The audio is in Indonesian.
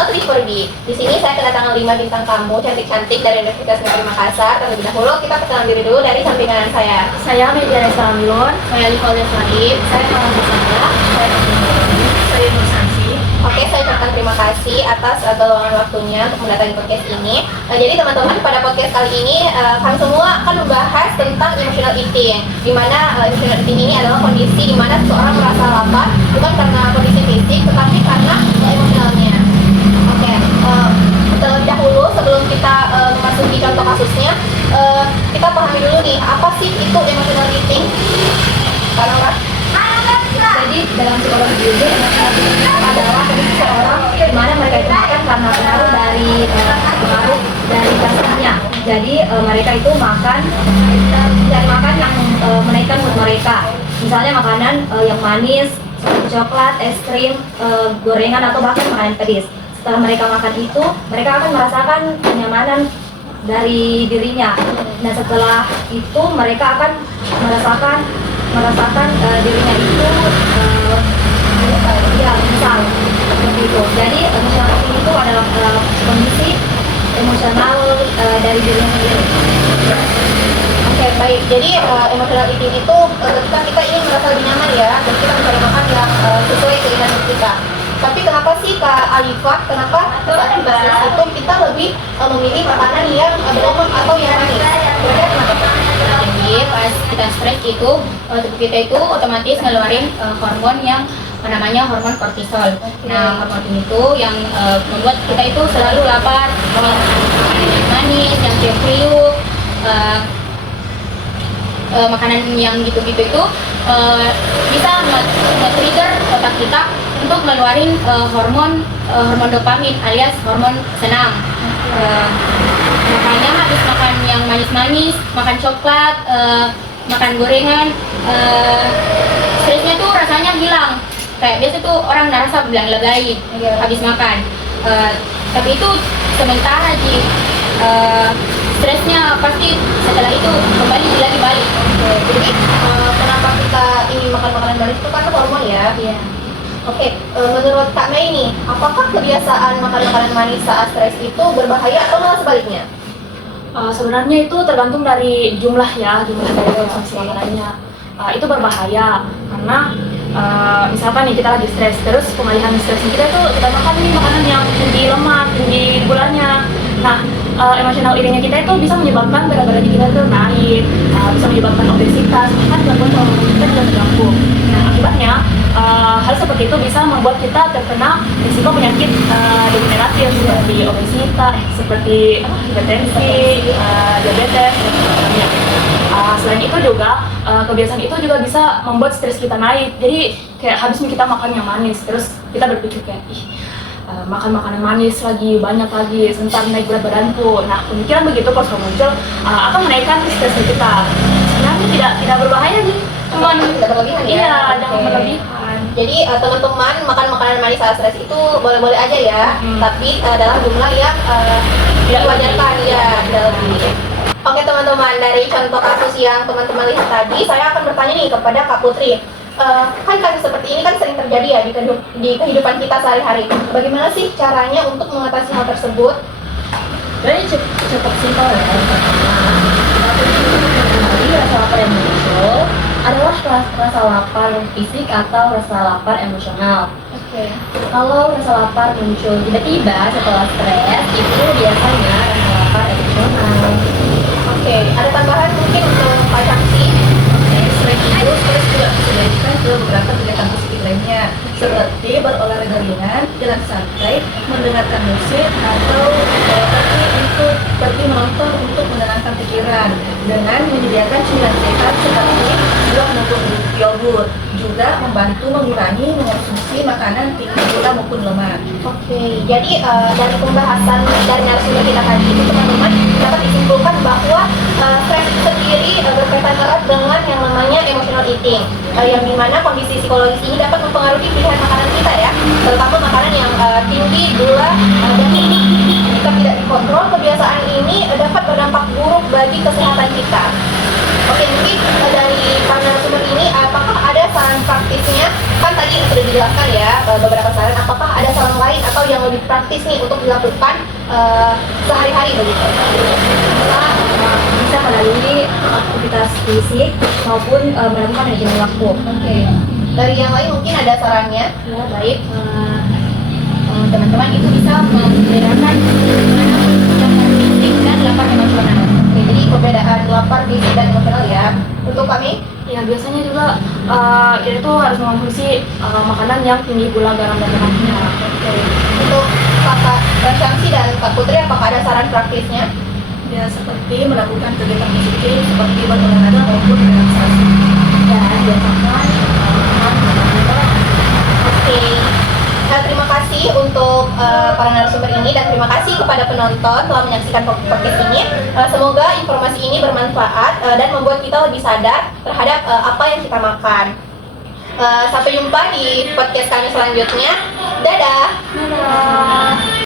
not leave for B. Di sini saya kedatangan 5 bintang tamu cantik-cantik dari Universitas Negeri Makassar. Terlebih dahulu kita perkenalan diri dulu dari samping kanan saya. Saya Media Resa Milon. Saya Livalda Salim. Saya Malang Busana. Saya Saya Nur Sansi. Oke, saya ucapkan terima kasih atas keluangan waktunya untuk mendatangi podcast ini. Jadi teman-teman, pada podcast kali ini kami semua akan membahas tentang emotional eating, di mana emotional eating ini adalah kondisi di mana seseorang merasa lapar bukan karena kondisi fisik, tetapi karena emosionalnya. Oke, terlebih dahulu sebelum kita memasuki contoh kasusnya, kita pahami dulu nih, apa sih itu emotional eating? Karena Jadi dalam psikologi ini emotional eating adalah kondisi seseorang di mana mereka itu makan karena pengaruh dari dasarnya. Jadi mereka itu makan dan makan yang menaikkan mood mereka. Misalnya makanan yang manis, seperti coklat, es krim, gorengan atau bahkan makanan pedas. Setelah mereka makan itu, mereka akan merasakan kenyamanan dari dirinya. Nah setelah itu mereka akan merasakan dirinya itu ya misal seperti itu. Jadi emosional eating itu adalah kondisi emosional dari dirinya sendiri. Oke, baik. Jadi emotional eating itu ketika kita ingin merasa lebih nyaman ya, dan kita mencari makan yang sesuai keinginan kita. Tapi kenapa sih Kak Alifah, kenapa saat kita stres itu kita lebih memilih makanan yang berlemak atau yang manis? Kira-kira kenapa? Jadi pas kita stres itu tubuh kita itu otomatis ngeluarin hormon yang namanya hormon kortisol. Nah hormon itu yang membuat kita itu selalu lapar, makanan yang manis, yang kriuk, makanan yang gitu-gitu itu bisa nge-trigger otak kita untuk ngeluarin hormon dopamin alias hormon senang. Makanya habis makan yang manis-manis, makan coklat, makan gorengan, stresnya tuh rasanya hilang. Kayak biasa tuh orang ngerasa bilang legai habis makan. Tapi itu sementara sih. Stresnya pasti setelah itu kembali lagi balik. Jadi kenapa kita ingin makan makanan manis itu karena hormon ya? Iya. Oke, menurut Kak Mei nih, apakah kebiasaan makan makanan manis saat stres itu berbahaya atau malah sebaliknya? Sebenarnya itu tergantung dari jumlah dari konsumsi makanannya. Itu berbahaya karena misalkan nih kita lagi stres, terus pengalihan stres kita tuh kita makan nih makanan yang tinggi lemak, tinggi gulanya. Nah, emosional eating kita itu bisa menyebabkan berat badan kita itu naik, bisa menyebabkan obesitas, bahkan gangguan hormon kita juga terganggu. Nah, akibatnya hal seperti itu bisa membuat kita terkena risiko penyakit degeneratif seperti obesitas, seperti hipertensi, diabetes, dan sebagainya. Selain itu juga kebiasaan itu juga bisa membuat stres kita naik. Jadi kayak habis kita makan yang manis, terus kita berpikir kayak makan makanan manis lagi, banyak lagi, sebentar naik berat badanku. Nah, pemikiran begitu kalau sudah muncul akan menaikkan stres kita. Sebenarnya tidak berbahaya nih, cuman tidak berlebihan ya? Iya, Oke. jangan berlebihan. Jadi teman-teman makan makanan manis saat stres itu boleh-boleh aja ya, tapi dalam jumlah yang diwajarkan ya, tidak lebih. Oke teman-teman, dari contoh kasus yang teman-teman lihat tadi, saya akan bertanya nih kepada Kak Putri. Kan kasus seperti ini kan sering terjadi ya di kehidupan kita sehari-hari. Bagaimana sih caranya untuk mengatasi hal tersebut? Jadi cukup simpel ya. Jadi rasa lapar yang muncul adalah rasa lapar fisik atau rasa lapar emosional. Oke. Kalau rasa lapar muncul tiba-tiba setelah stres, itu biasanya rasa lapar emosional. Oke, ada tambahan mungkin untuk Pak Syamsi? Selain itu, stres juga bisa dialihkan ke beberapa kegiatan positif lainnya, seperti berolahraga ringan, jalan santai, mendengarkan musik, atau pergi menonton untuk menenangkan pikiran dengan menyediakan cemilan sehat seperti buah maupun yogurt, juga membantu mengurangi mengonsumsi makanan tinggi gula maupun lemak. Oke, jadi dari pembahasan dari narasumber kita tadi itu teman-teman dapat disimpulkan bahwa stres itu sendiri berkaitan erat dengan yang namanya emotional eating, yang dimana kondisi psikologis ini dapat mempengaruhi pilihan makanan kita ya, terutama makanan yang tinggi gula dan ini. Jika tidak dikontrol, kebiasaan ini dapat berdampak buruk bagi kesehatan kita. Oke, mungkin dari para narasumber ini, apakah ada saran praktisnya? Kan tadi sudah dijelaskan ya beberapa saran. Apakah ada saran lain atau yang lebih praktis nih untuk dilakukan sehari-hari begitu? Bisa melalui aktivitas fisik maupun melakukan manajemen waktu. Oke. Dari yang lain mungkin ada sarannya? Ya, baik. Teman-teman itu bisa membedakan lapar fisik dan lapar emosional. Oke, jadi perbedaan lapar fisik dan emosional ya. Untuk kami, Ya biasanya juga kita tuh harus mengonsumsi makanan yang tinggi gula, garam, dan lemaknya. untuk Kakak Syamsi dan Kak Putri, apakah ada saran praktisnya? Ya, seperti melakukan kegiatan positif seperti berolahraga maupun relaksasi. Dan biasakan Oke. Nah, terima kasih untuk para narasumber ini dan terima kasih kepada penonton telah menyaksikan podcast ini. Semoga informasi ini bermanfaat dan membuat kita lebih sadar terhadap apa yang kita makan. Sampai jumpa di podcast kami selanjutnya. Dadah. Dadah.